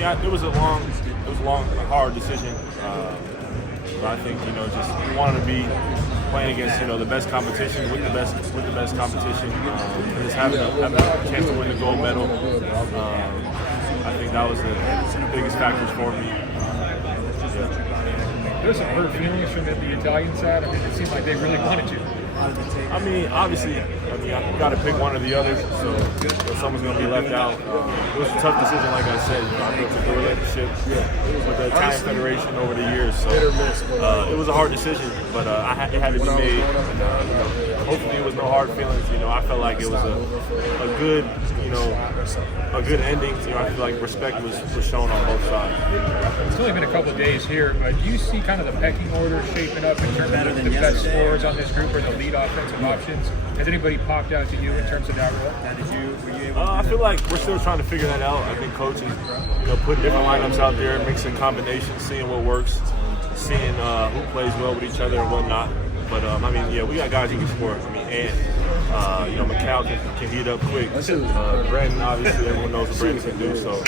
mean, it was a long, hard decision. But I think just we wanted to be playing against the best competition with the best competition, and just having a chance to win the gold medal. I think that was the biggest factors for me. There's some hurt feelings from the Italian side. I mean, it seemed like they really wanted you. I mean, obviously, I got to pick one or the other, so someone's going to be left out. It was a tough decision, like I said. I built a good relationship with the Italian Federation over the years, so it was a hard decision, but it had to be made. And, hopefully, it was no hard feelings. I felt like it was a good, a good ending. I feel like respect was shown on both sides. It's only been a couple of days here, but do you see kind of the pecking order shaping up in terms of the best scorers on this group or the lead offensive options? Has anybody popped out to you in terms of that role? Were you able to I feel like we're still trying to figure that out. I think coaches, putting different lineups out there, mixing combinations, seeing what works, seeing who plays well with each other and whatnot. But we got guys who can score. Macau can heat up quick. Brandon, obviously, everyone knows what Brandon can do. So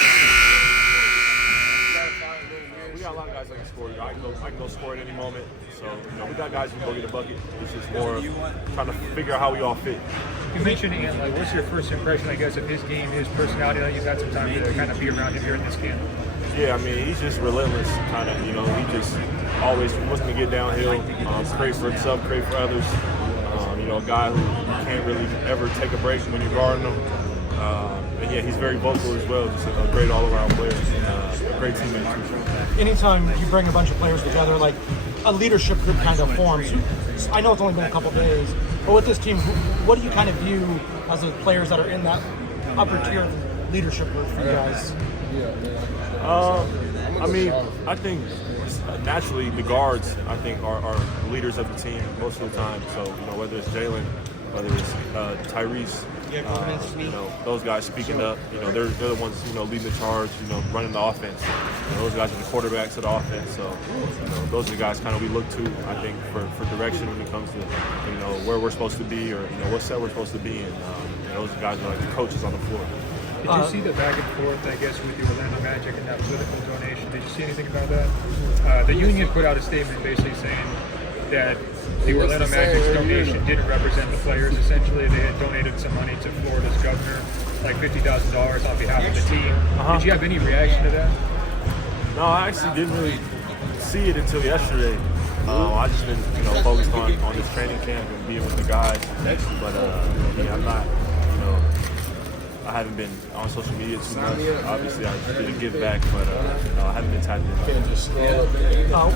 we got a lot of guys that can score. I can go score at any moment. So we got guys who can go get a bucket. It's just more of trying to figure out how we all fit. You mentioned Ant. What's your first impression, I guess, of his game, his personality? You've had some time to kind of be around him here in this camp. Yeah, he's just relentless, kind of. He just always wants to get downhill, create for himself, create for others. A guy who can't really ever take a break when you're guarding him. And he's very vocal as well. Just a great all-around player, a great teammate. Anytime you bring a bunch of players together, like a leadership group kind of forms. I know it's only been a couple days, but with this team, what do you kind of view as the players that are in that upper tier leadership group for you guys? I think naturally the guards, I think, are leaders of the team most of the time. So, whether it's Jalen, whether it's Tyrese, those guys speaking up, they're the ones, leading the charge, running the offense. Those guys are the quarterbacks of the offense. So, those are the guys kind of we look to, I think, for direction when it comes to, where we're supposed to be or, what set we're supposed to be in. Those guys are like the coaches on the floor. Did you see the back and forth, I guess, with the Orlando Magic and that political donation? Did you see anything about that? The union put out a statement basically saying that the Orlando Magic's donation didn't represent the players. Essentially, they had donated some money to Florida's governor, like $50,000 on behalf of the team. Did you have any reaction to that? No, I actually didn't really see it until yesterday. I just been, focused on this training camp and being with the guys. But I'm not, I haven't been on social media too much. Obviously, I did a give back, but I haven't been tapped in.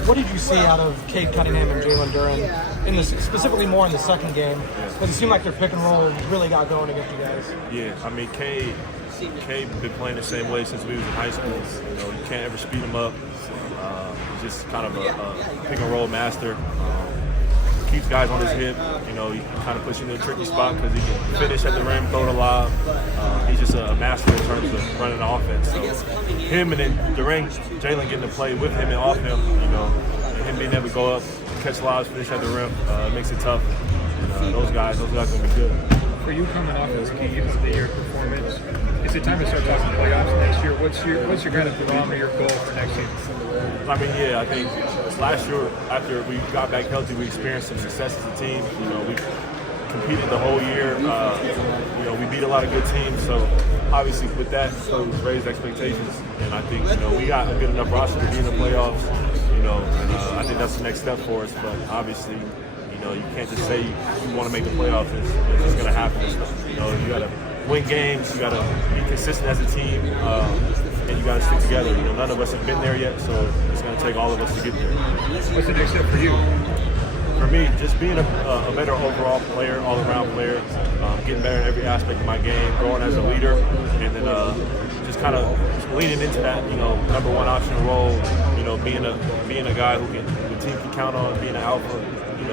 What did you see out of Cade Cunningham and Jalen Duren, specifically more in the second game? Because it seemed like their pick and roll really got going against you guys. Yeah, Cade been playing the same way since we was in high school. You can't ever speed him up. He's just kind of a pick and roll master. Keeps guys on his hip. He kind of puts you in a tricky spot because he can finish at the rim, throw it alive. He's just a master in terms of running the offense. So him and then Jalen getting to play with him and off him, and him being able to go up, catch lives, finish at the rim, makes it tough. Those guys gonna be good. For you coming off this key of the year performance, is it time to start talking playoffs next year? What's your kind of barometer goal for next season? I think last year after we got back healthy, we experienced some success as a team. We competed the whole year. We beat a lot of good teams. So obviously with that, raised expectations. And I think we got a good enough roster to be in the playoffs. And I think that's the next step for us. But obviously, you can't just say you want to make the playoffs. It's just going to happen. You got to win games. You got to be consistent as a team. And you got to stick together. None of us have been there yet, so it's going to take all of us to get there. What's the next step for you? For me, just being a better overall player, all-around player, getting better in every aspect of my game, growing as a leader, and then just kind of leaning into that, number one option role. Being a guy who the team can count on, being an alpha.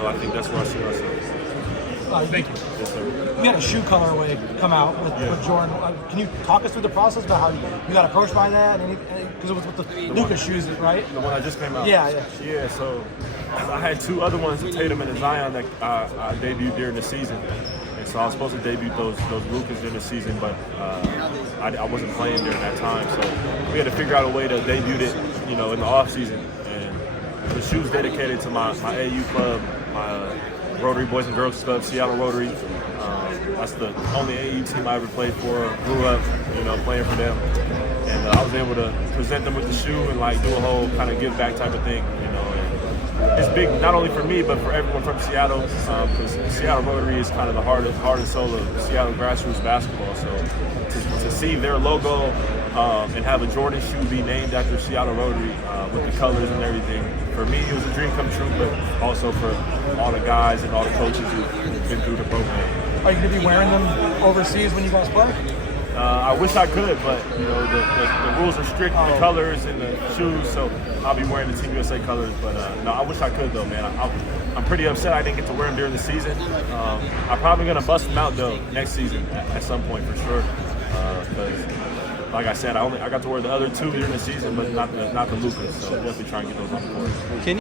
I think that's where I see ourselves. Thank you. Yes, sir. We had a shoe colorway come out with Jordan. Can you talk us through the process about how you got approached by that? Because it was with the Lucas shoes, right? The one that just came out? Yeah. So I had two other ones, Tatum and Zion, that I debuted during the season. And So I was supposed to debut those Lucas during the season, but I wasn't playing during that time. So we had to figure out a way to debut it, in the off season. And the shoes dedicated to my AU club, my Rotary Boys and Girls Club, Seattle Rotary. That's the only AU team I ever played for. Grew up, playing for them, and I was able to present them with the shoe and do a whole kind of give back type of thing. And it's big not only for me but for everyone from Seattle, because Seattle Rotary is kind of the heart and soul of Seattle grassroots basketball. So to see their logo and have a Jordan shoe be named after Seattle Rotary with the colors and everything, for me it was a dream come true, but also for all the guys and all the coaches who've been through the program. Are you going to be wearing them overseas when you guys play? I wish I could, but the rules are strict, the colors and the shoes, so I'll be wearing the Team USA colors. But no, I wish I could though, man. I'm pretty upset I didn't get to wear them during the season. I'm probably gonna bust them out though next season at some point for sure. Because like I said, I got to wear the other two during the season, but not the Lucas. So definitely try and get those on the court.